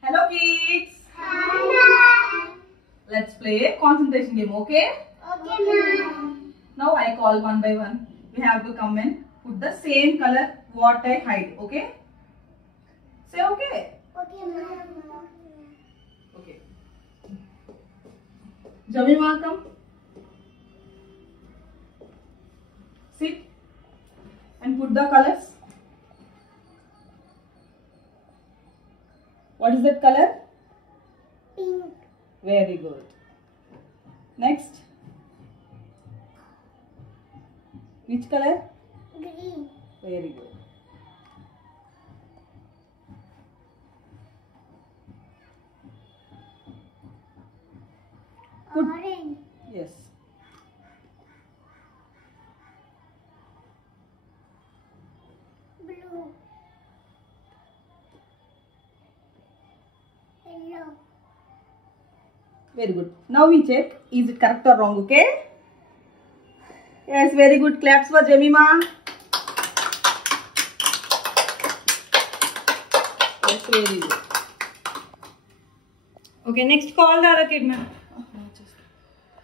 Hello kids. Hi. Let's play a concentration game, okay? Okay, ma'am. Now I call one by one. We have to come and put the same color what I hide, okay? Say okay. Okay, ma'am. Okay. Jamima, come. Sit and put the colors. What is that color? Pink. Very good. Next. Which color? Green. Very good. Orange. Yes. Blue. Yellow. Very good. Now we check is it correct or wrong, okay? Yes, very good. Claps for Jemima. Yes, very good. Okay, next call the other kid, ma'am.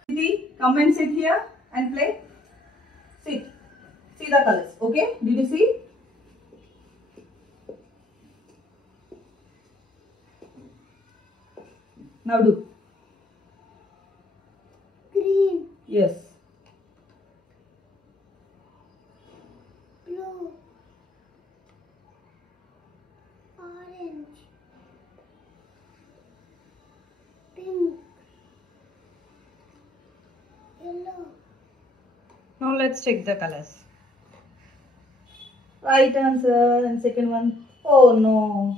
Didi, come and sit here and play. Sit. See the colors, okay? Did you see? Now do. Green. Yes. Blue. Orange. Pink. Yellow. Now let's check the colors. Right answer. And second one. Oh no.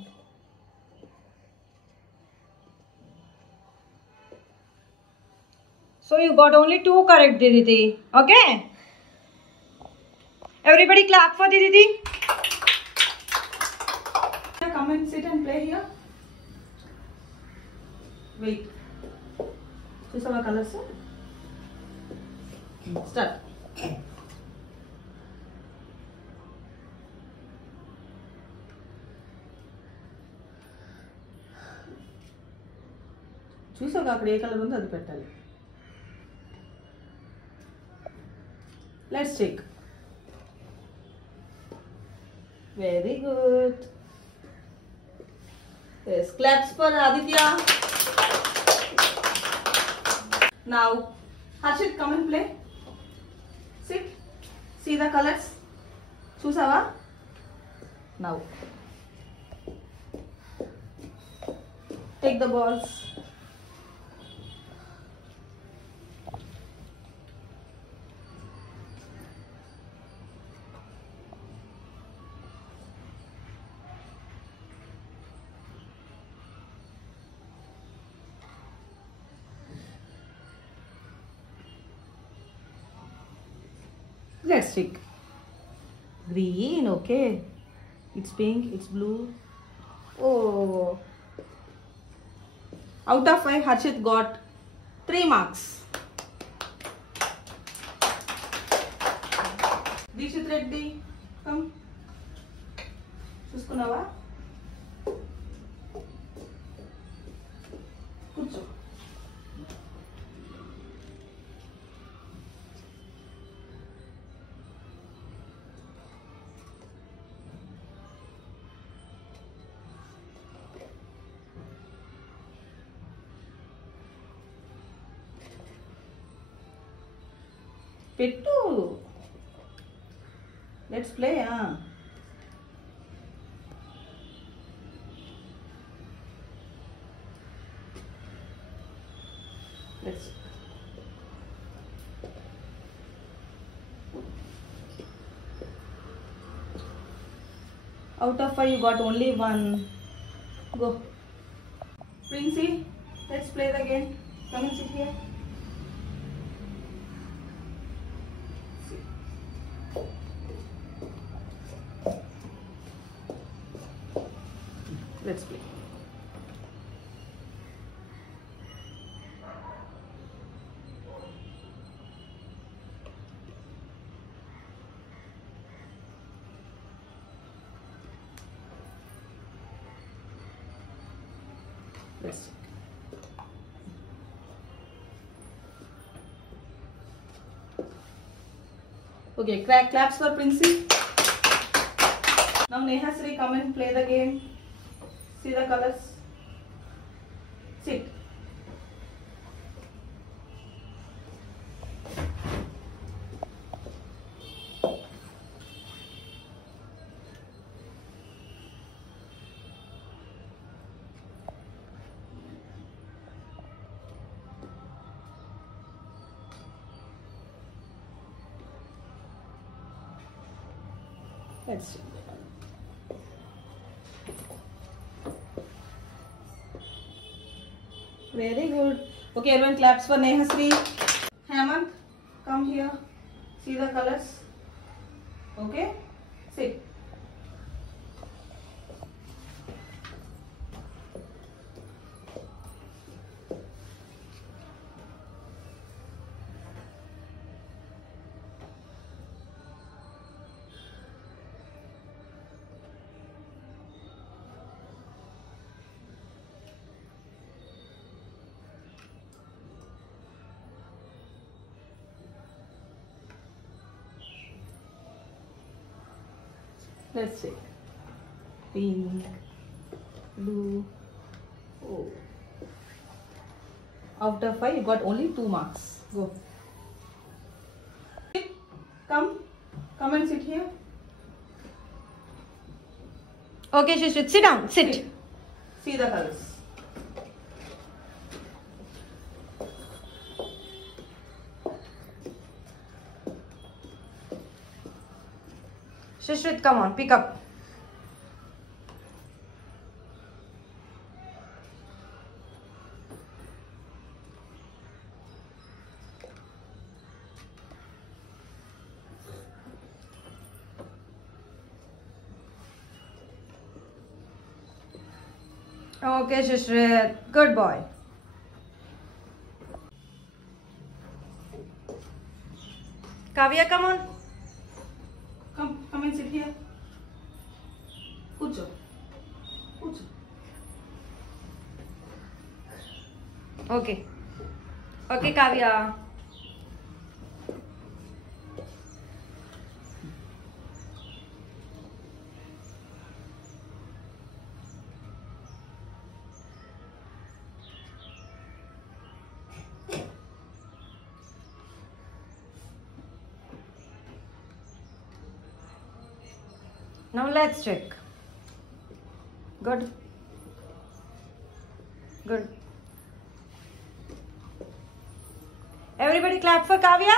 So you got only 2 correct, Didi. Okay? Everybody clap for Didi. Come and sit and play here. Wait. Choose our colors, sir. Start. చూసాక అక్కడ ఏ colour ఉందో అది పెట్టాలి. Let's check. Very good. Yes, claps for Aditya. Now, Harshit, come and play. Sit. See the colors. Chusava. Now, take the balls. Let's check. Green, okay. It's pink, it's blue. Oh. Out of 5, Harshit got 3 marks. Dikshit Reddy, come. చూసుకున్నావా? కూర్చో. పెట్టు. Let's play. Let's out of 5 you got only 1. Go. Princey, let's play the game. Come and sit here. Let's play. Let's check. Okay, claps for Princey. Now Nehasri, come and play the game. See the colors. Sit. Let's see. Very good. Okay, everyone claps for Nehasri. Hemant, come here. See the colors. Okay, sit. Let's see. Pink, blue. Oh. Out of 5, you got only 2 marks. Go. Come and sit here. Okay, Shishrit, sit down. Sit. See the colors. Shishrit, come on, pick up. Okay, Shishrit, good boy. Kavya, come on. Come and sit here. Kucho. Okay. Okay, Kavya. Now let's check. Good. Good. Everybody clap for Kavya.